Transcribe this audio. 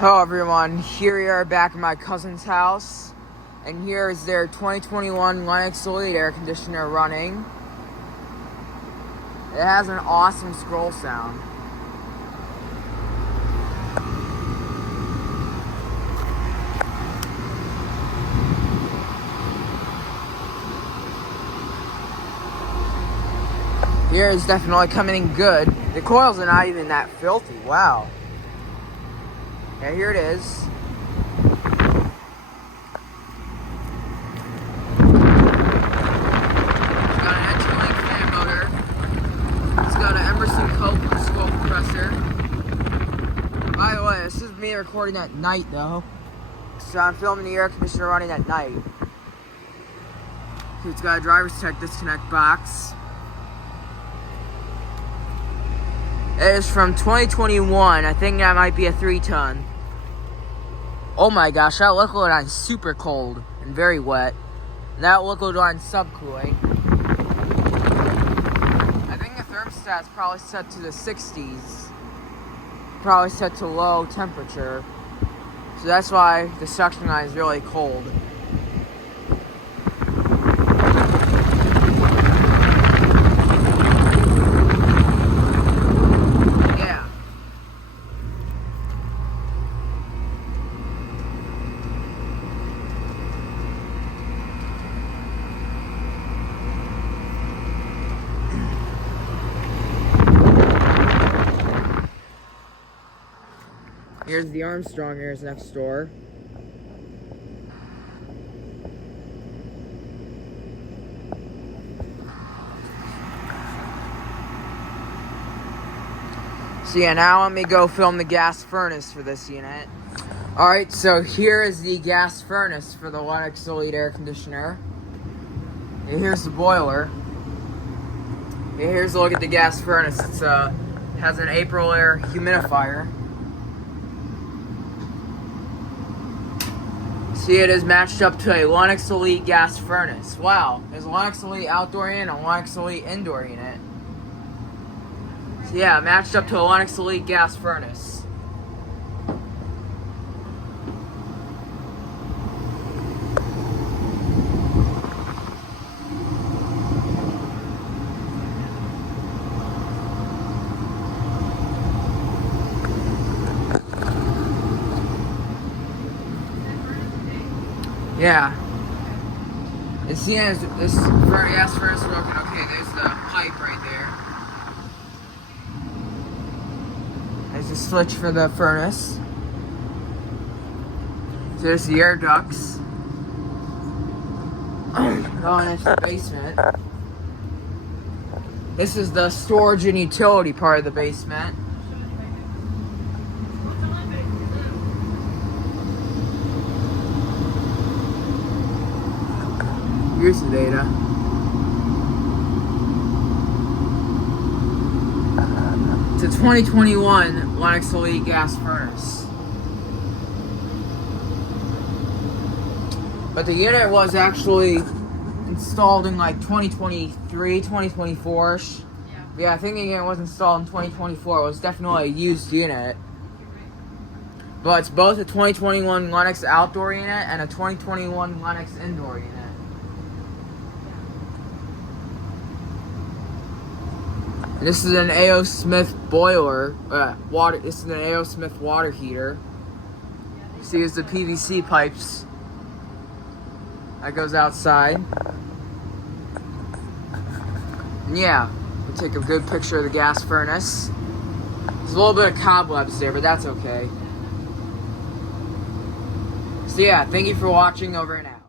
Hello everyone, here we are back at my cousin's house, and here is their 2021 Lennox Elite air conditioner running. It has an awesome scroll sound. Here is definitely coming in good. The coils are not even that filthy, wow. Yeah, here it is. It's got an engine-link fan motor. It's got an Emerson Coke skull compressor. By the way, this is me recording at night though. So I'm filming the air conditioner running at night. So it's got a driver's tech disconnect box. It is from 2021. I think that might be a 3-ton. Oh my gosh, that liquid line's super cold and very wet. That liquid line's subcooling. I think the thermostat's probably set to the 60s. Probably set to low temperature. So that's why the suction line is really cold. Here's the Armstrong Airs next door. So yeah, now let me go film the gas furnace for this unit. Alright, so here is the gas furnace for the Lennox Elite air conditioner. And here's the boiler. And here's a look at the gas furnace. It has an April air humidifier. See, it is matched up to a Lennox Elite gas furnace. Wow, there's a Lennox Elite outdoor unit and a Lennox Elite indoor unit. So yeah, matched up to a Lennox Elite gas furnace. Yeah. And see, as this gas furnace working, okay, there's the pipe right there. There's a switch for the furnace. So there's the air ducts. Going into the basement. This is the storage and utility part of the basement. Here's the data. It's a 2021 Lennox Elite gas furnace. But the unit was actually installed in like 2023, 2024-ish. Yeah, I think the unit was installed in 2024. It was definitely a used unit. But it's both a 2021 Lennox outdoor unit and a 2021 Lennox indoor unit. This is an A.O. Smith boiler, water. This is an A.O. Smith water heater. See, here's the PVC pipes that goes outside. And yeah, we'll take a good picture of the gas furnace. There's a little bit of cobwebs there, but that's okay. So yeah, thank you for watching. Over and out.